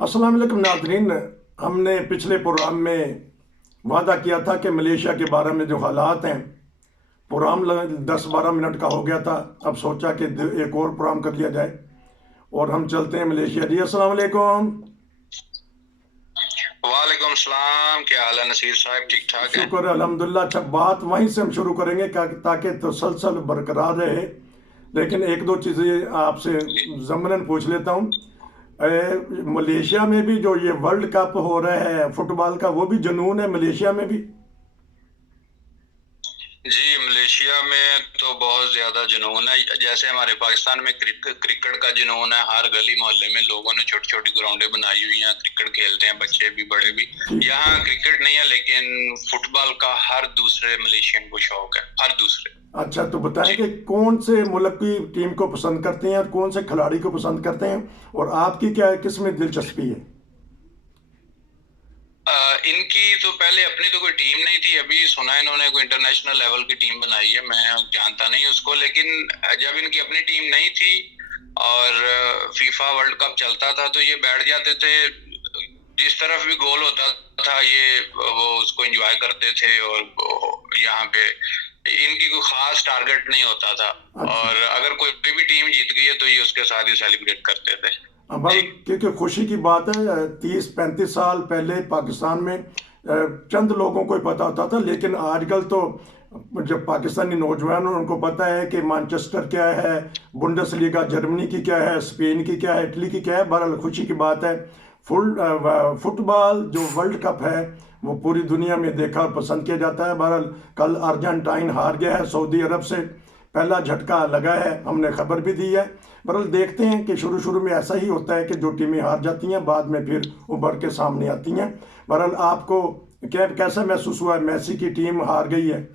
अस्सलाम वालेकुम नाज़रीन। हमने पिछले प्रोग्राम में वादा किया था कि मलेशिया के बारे में जो हालात हैं, प्रोग्राम 10-12 मिनट का हो गया था। अब सोचा कि एक और प्रोग्राम कर लिया जाए और हम चलते हैं मलेशिया। जी अस्सलाम वालेकुम। वालेकुम सलाम। क्या हाल है नसीर साहब, ठीक ठाक हैं? शुक्र अल्हम्दुलिल्लाह। अच्छा, बात वहीं से हम शुरू करेंगे ताकि तसलसल बरकरार रहे। लेकिन एक दो चीज़ें आपसे जी ज़मनन पूछ लेता हूँ। मलेशिया में भी जो ये वर्ल्ड कप हो रहा है फुटबॉल का, वो भी जुनून है मलेशिया में भी? जी, मलेशिया में तो बहुत ज्यादा जुनून है। जैसे हमारे पाकिस्तान में क्रिकेट का जुनून है। हर गली मोहल्ले में लोगों ने छोटी छोटी ग्राउंडें बनाई हुई हैं, क्रिकेट खेलते हैं बच्चे भी बड़े भी। ठीक। यहाँ क्रिकेट नहीं है, लेकिन फुटबॉल का हर दूसरे मलेशियन को शौक है, हर दूसरे। अच्छा, तो बताएं जी। कि कौन से मुल्क की टीम को पसंद करते हैं और कौन से खिलाड़ी को पसंद करते हैं, और आपकी क्या किस में दिलचस्पी है? इनकी तो पहले अपनी तो कोई टीम नहीं थी। अभी सुना है इन्होंने कोई इंटरनेशनल लेवल की टीम बनाई है, मैं जानता नहीं उसको। लेकिन जब इनकी अपनी टीम नहीं थी और फीफा वर्ल्ड कप चलता था तो ये बैठ जाते थे। जिस तरफ भी गोल होता था ये वो उसको एंजॉय करते थे। और यहाँ पे इनकी कोई खास टारगेट नहीं होता था। अच्छा। और अगर कोई भी टीम जीत गई है तो ये उसके साथ ही सेलिब्रेट करते थे। अमल, जी क्योंकि खुशी की बात है, 30-35 साल पहले पाकिस्तान में चंद लोगों को ही पता होता था, लेकिन आजकल तो जब पाकिस्तानी नौजवान हैं, उनको पता है कि मैनचेस्टर क्या है, बुंडेसलीगा जर्मनी की क्या है, स्पेन की क्या है, इटली की क्या है। बहरहाल खुशी की बात है। फुटबॉल जो वर्ल्ड कप है वो पूरी दुनिया में देखा और पसंद किया जाता है। बहरहाल कल अर्जेंटाइन हार गया है सऊदी अरब से, पहला झटका लगा है, हमने खबर भी दी है। बहरहाल देखते हैं कि शुरू शुरू में ऐसा ही होता है कि जो टीमें हार जाती हैं बाद में फिर उभर के सामने आती हैं। बहरहाल आपको क्या कैसा महसूस हुआ है, मेसी की टीम हार गई है?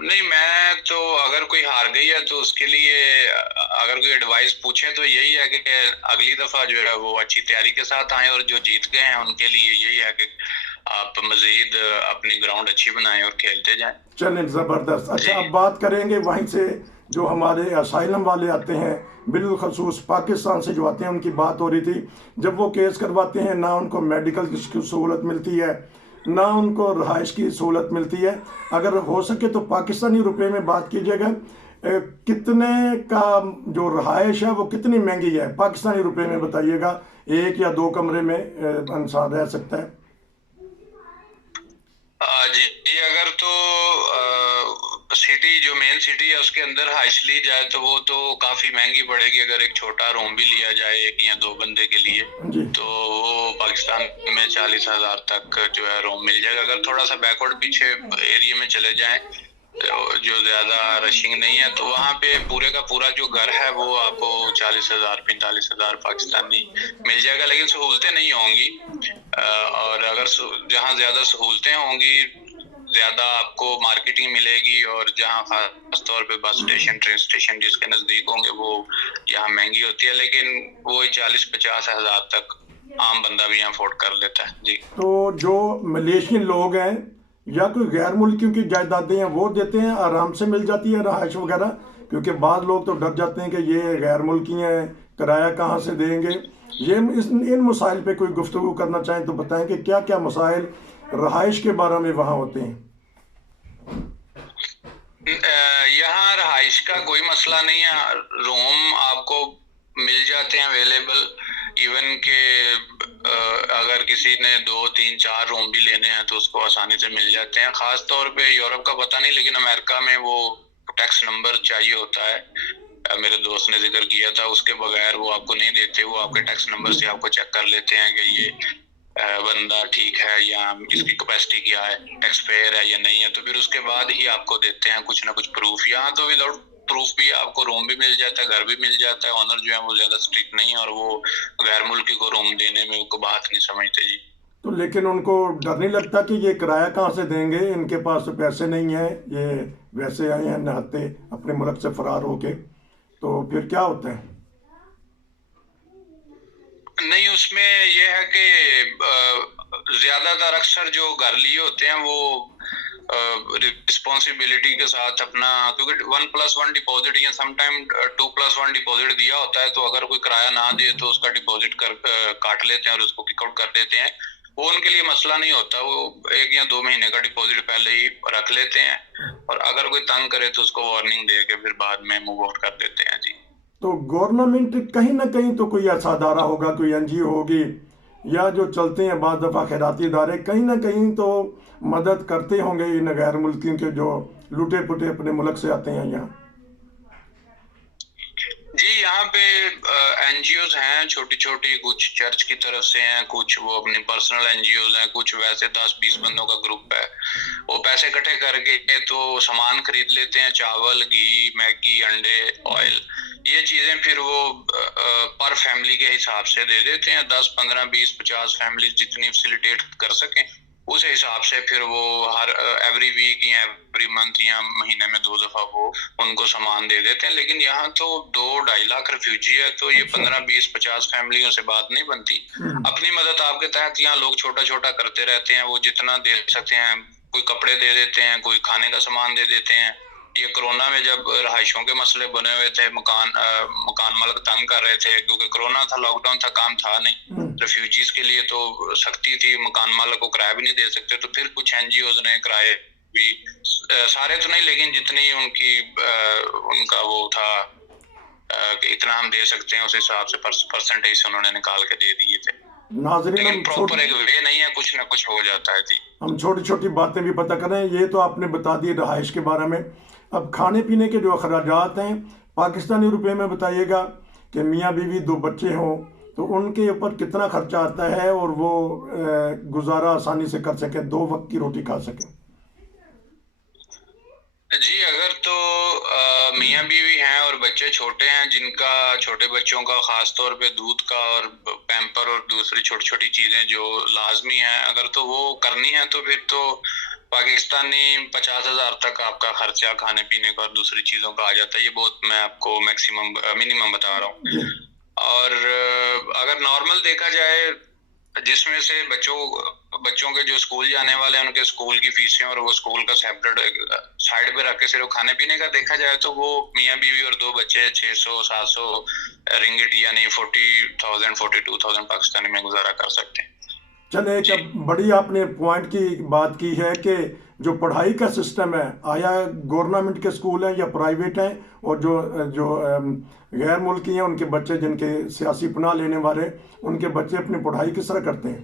नहीं, मैं तो अगर कोई हार गई है तो उसके लिए अगर कोई एडवाइस पूछे तो यही है कि अगली दफा जो है वो अच्छी तैयारी के साथ आए। और जो जीत गए हैं उनके लिए यही है कि आप मजीद अपनी ग्राउंड अच्छी बनाएं और खेलते जाएं। चलें, ज़बरदस्त। अच्छा, जी अब बात करेंगे वहीं से जो हमारे असाइलम वाले आते हैं, बिलखसूस पाकिस्तान से जो आते हैं, उनकी बात हो रही थी। जब वो केस करवाते हैं ना उनको मेडिकल की सहूलत मिलती है, ना उनको रहाइश की सहूलत मिलती है। अगर हो सके तो पाकिस्तानी रुपए में बात कीजिएगा, कितने का जो रहाइश है वो कितनी महंगी है पाकिस्तानी रुपए में बताइएगा। एक या दो कमरे में इंसान रह सकता है? जी जी, अगर तो सिटी जो मेन सिटी है उसके अंदर हाइस ली जाए तो वो तो काफी महंगी पड़ेगी। अगर एक छोटा रूम भी लिया जाए एक या दो बंदे के लिए जी। तो वो पाकिस्तान में 40,000 तक जो है रूम मिल जाएगा। अगर थोड़ा सा बैकवर्ड पीछे एरिया में चले जाएं तो जो ज्यादा रशिंग नहीं है तो वहाँ पे पूरे का पूरा जो घर है वो आपको 40,000 45,000 पाकिस्तानी मिल जाएगा। लेकिन सहूलतें नहीं होंगी। और अगर जहाँ ज्यादा सहूलतें होंगी, ज्यादा आपको मार्केटिंग मिलेगी। और जहाँ खास तौर पे बस स्टेशन ट्रेन स्टेशन जिसके नजदीक होंगे वो यहाँ महंगी होती है। लेकिन वो 40-50 हजार तक आम बंदा भी यहाँ अफोर्ड कर लेता है। जी तो जो मलेशियन लोग हैं या कोई गैर मुल्कियों की जायदादें हैं वो देते हैं, आराम से मिल जाती है रहायश वगैरह? क्योंकि बाद लोग तो डर जाते हैं कि ये गैर मुल्की हैं, किराया कहाँ से देंगे। ये इन मसाइल पे कोई गुफ्तगू करना चाहें तो बताएं कि क्या क्या मसाइल रहायश के बारे में वहाँ होते हैं। यहाँ रहाइश का कोई मसला नहीं है। रूम आपको मिल जाते हैं अवेलेबल। इवन के अगर किसी ने 2 3 4 रूम भी लेने हैं तो उसको आसानी से मिल जाते हैं। खास तौर पे यूरोप का पता नहीं, लेकिन अमेरिका में वो टैक्स नंबर चाहिए होता है। मेरे दोस्त ने जिक्र किया था, उसके बगैर वो आपको नहीं देते। वो आपके टैक्स नंबर जी। से आपको चेक कर लेते हैं कि ये बंदा ठीक है या इसकी ठीक। कैपेसिटी क्या है, टैक्स पेयर है या नहीं है। तो फिर उसके बाद ही आपको देते हैं कुछ ना कुछ प्रूफ। यहाँ तो विदाउट प्रूफ भी आपको रूम भी मिल जाता है, घर भी मिल जाता है। ऑनर जो है वो ज्यादा स्ट्रिक्ट नहीं है और वो गैर मुल्की को रूम देने में को बात नहीं समझते। जी तो लेकिन उनको डर नहीं लगता कि ये किराया कहाँ से देंगे, इनके पास तो पैसे नहीं हैं, ये वैसे आए हैं नहाते अपने मुल्क से फरार होके, तो फिर क्या होता है? नहीं, उसमें ये है कि ज्यादातर अक्सर जो घर लिए होते हैं वो रिस्पॉन्सिबिलिटी के साथ अपना, क्योंकि 1+1 डिपॉजिट या समटाइम 2+1 डिपॉजिट दिया होता है, तो अगर कोई किराया ना दे तो उसका डिपॉजिट काट लेते हैं और उसको किक आउट कर देते हैं। वो उनके लिए मसला नहीं होता, वो 1 या 2 महीने का डिपॉजिट पहले ही रख लेते हैं और अगर कोई तंग करे तो उसको वार्निंग दे के फिर बाद में मूव आउट कर देते हैं। जी, तो गवर्नमेंट कहीं ना कहीं तो कोई ऐसा अदारा होगा, कोई एनजीओ होगी, या जो चलते हैं बाद दफ़ा खैराती इदारे, कहीं ना कहीं तो मदद करते होंगे इन गैर मुल्कियों के जो लूटे पुटे अपने मुल्क से आते हैं यहाँ। जी, यहाँ पे एनजीओज हैं छोटी छोटी, कुछ चर्च की तरफ से हैं, कुछ वो अपने पर्सनल एनजीओज हैं, कुछ वैसे 10-20 बंदों का ग्रुप है। वो पैसे इकट्ठे करके तो सामान खरीद लेते हैं, चावल, घी, मैगी, अंडे, ऑयल, ये चीजें फिर वो पर फैमिली के हिसाब से दे देते हैं। 10, 15, 20, 50 फैमिली जितनी फैसिलिटेट कर सकें उस हिसाब से फिर वो हर एवरी वीक या एवरी मंथ या महीने में 2 दफा वो उनको सामान दे देते हैं। लेकिन यहाँ तो 2-2.5 लाख रिफ्यूजी है, तो ये 15, 20, 50 फैमिलियों से बात नहीं बनती। अपनी मदद आपके तहत यहाँ लोग छोटा छोटा करते रहते हैं, वो जितना दे सकते हैं, कोई कपड़े दे देते हैं, कोई खाने का सामान दे देते हैं। ये कोरोना में जब रहायशों के मसले बने हुए थे, मकान मालिक तंग कर रहे थे, क्योंकि कोरोना था, लॉकडाउन था, काम था नहीं, रेफ्यूजीज के लिए तो सख्ती थी, मकान मालिक को किराया भी नहीं दे सकते, तो फिर कुछ एनजीओज ने किराए भी, सारे तो नहीं लेकिन जितनी उनका वो था कि इतना हम दे सकते हैं, उस हिसाब से परसेंटेज उन्होंने निकाल के दे दिए थे। नाज़रीन, लेकिन प्रॉपर एक वे नहीं है, कुछ ना कुछ हो जाता है। जी, हम छोटी छोटी बातें भी पता करें। ये तो आपने बता दी रहाइश के बारे में। अब खाने पीने के जो अखराजात हैं पाकिस्तानी रुपए में बताइएगा कि मियाँ बीवी 2 बच्चे हों तो उनके ऊपर कितना खर्चा आता है और वो गुजारा आसानी से कर सकें, 2 वक्त की रोटी खा सकें। जी, अगर तो मियाँ बीवी हैं और बच्चे छोटे हैं, जिनका, छोटे बच्चों का खास तौर पे दूध का और पैम्पर और दूसरी छोटी छोटी चीजें जो लाजमी हैं, अगर तो वो करनी है तो फिर तो पाकिस्तानी 50,000 तक आपका खर्चा खाने पीने का और दूसरी चीजों का आ जाता है। ये बहुत, मैं आपको मिनिमम बता रहा हूँ। और अगर नॉर्मल देखा जाए, जिसमें से बच्चों के जो स्कूल जाने वाले हैं उनके स्कूल की फीसें और वो स्कूल का सेपरेट साइड पे रख के सिर्फ खाने पीने का देखा जाए, तो वो मियाँ बीवी और 2 बच्चे 600-700 रिंगिट यानी 40,000 42,000 पाकिस्तानी में गुजारा कर सकते हैं। चले, एक बड़ी आपने पॉइंट की बात की है कि जो पढ़ाई का सिस्टम है, आया गवर्नमेंट के स्कूल हैं या प्राइवेट हैं, और जो जो गैर मुल्की हैं उनके बच्चे, जिनके सियासी पनाह लेने वाले, उनके बच्चे अपनी पढ़ाई किस तरह करते हैं?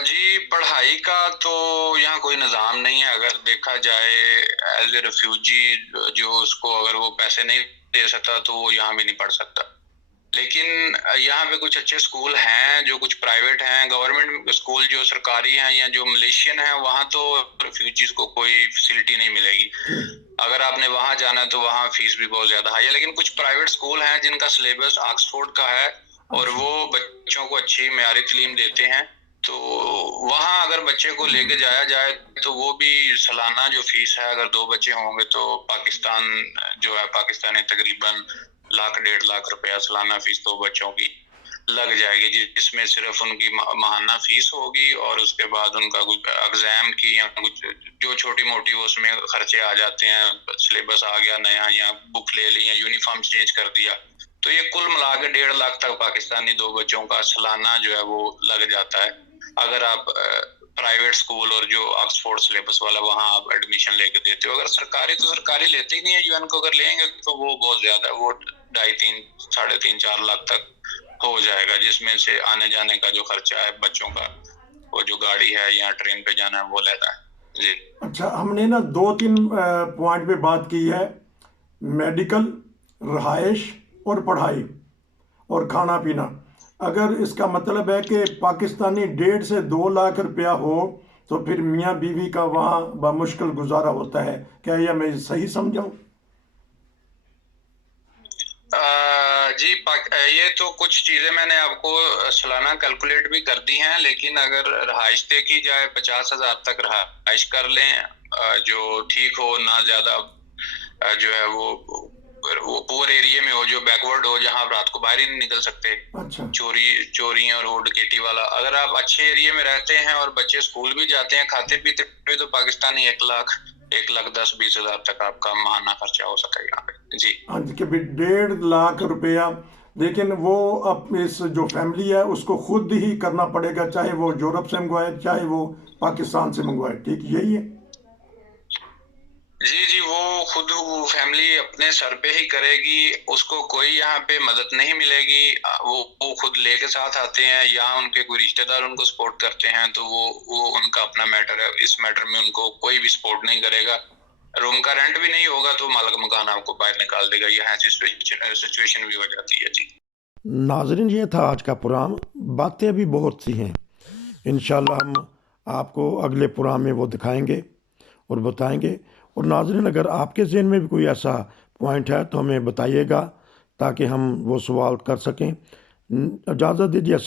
जी, पढ़ाई का तो यहाँ कोई निज़ाम नहीं है। अगर देखा जाए एज ए रिफ्यूजी, जो उसको अगर वो पैसे नहीं दे सकता तो वो यहाँ भी नहीं पढ़ सकता। लेकिन यहाँ पे कुछ अच्छे स्कूल हैं, जो कुछ प्राइवेट हैं। गवर्नमेंट स्कूल जो सरकारी हैं या जो मलेशियन हैं, वहाँ तो रिफ्यूजीज को कोई फैसिलिटी नहीं मिलेगी। अगर आपने वहाँ जाना है तो वहाँ फीस भी बहुत ज्यादा हाई है। लेकिन कुछ प्राइवेट स्कूल हैं जिनका सिलेबस ऑक्सफोर्ड का है और वो बच्चों को अच्छी मेयारी तालीम देते हैं, तो वहाँ अगर बच्चे को लेके जाया जाए तो वो भी सालाना जो फीस है, अगर 2 बच्चे होंगे तो पाकिस्तान जो है, पाकिस्तानी तकरीबन 1-1.5 लाख रुपया सालाना फीस 2 बच्चों की लग जाएगी, जिसमें सिर्फ उनकी माहाना फीस होगी और उसके बाद उनका कुछ एग्जाम की या कुछ जो छोटी मोटी उसमें खर्चे आ जाते हैं, सिलेबस आ गया नया या बुक ले ली या यूनिफॉर्म चेंज कर दिया, तो ये कुल मिला के 1.5 लाख तक पाकिस्तानी 2 बच्चों का सालाना जो है वो लग जाता है। अगर आप प्राइवेट स्कूल और जो ऑक्सफोर्ड सिलेबस वाला वहाँ आप एडमिशन लेके देते हो। अगर सरकारी तो सरकारी लेते ही नहीं है, यूएन को अगर लेंगे तो वो बहुत ज्यादा है, वो 2.5, 3, 4 लाख तक हो जाएगा, जिसमें से आने जाने का जो खर्चा है बच्चों का, वो जो गाड़ी है या ट्रेन पे जाना है वो लेता है। जी, अच्छा, हमने ना 2-3 पॉइंट पे बात की है, मेडिकल, रहाइश और पढ़ाई और खाना पीना। अगर इसका मतलब है कि पाकिस्तानी 1.5 से 2 लाख रुपया हो तो फिर मियाँ बीवी का वहाँ बामुश्किल गुजारा होता है, क्या यह मैं सही समझाऊं? जी, ये तो कुछ चीजें मैंने आपको सालाना कैलकुलेट भी कर दी हैं, लेकिन अगर रहाइश देखी जाए 50,000 तक रहाइश कर लें, जो ठीक हो ना, ज्यादा जो है वो वो पुअर एरिया में हो, जो बैकवर्ड हो, जहाँ आप रात को बाहर ही नहीं निकल सकते, अच्छा चोरी और वो डकैती वाला। अगर आप अच्छे एरिया में रहते हैं और बच्चे स्कूल भी जाते हैं खाते पीते हुए, तो पाकिस्तानी 1,10,20,000 तक आपका माहाना खर्चा हो सका यहाँ पे जी। हाँ जी, कि भी 1.5 लाख रुपया, लेकिन वो अब इस जो फैमिली है उसको खुद ही करना पड़ेगा, चाहे वो यूरोप से मंगवाए चाहे वो पाकिस्तान से मंगवाए, ठीक यही है? जी जी, वो खुद फैमिली अपने सर पे ही करेगी, उसको कोई यहाँ पे मदद नहीं मिलेगी। वो खुद लेके साथ आते हैं, या उनके कोई रिश्तेदार उनको सपोर्ट करते हैं, तो वो उनका अपना मैटर है। इस मैटर में उनको कोई भी सपोर्ट नहीं करेगा। रूम का रेंट भी नहीं होगा तो मालिक मकान आपको बाहर निकाल देगा। यहाँ ऐसी सिचुएशन भी हो जाती है जी। नाजरीन, ये था आज का प्रोग्राम। बातें भी बहुत सी हैं, इंशाल्लाह हम आपको अगले प्रोग्राम में वो दिखाएंगे और बताएंगे। और नाजरीन, अगर आपके ज़हन में भी कोई ऐसा पॉइंट है तो हमें बताइएगा, ताकि हम वो सवाल कर सकें। इजाज़त दीजिए।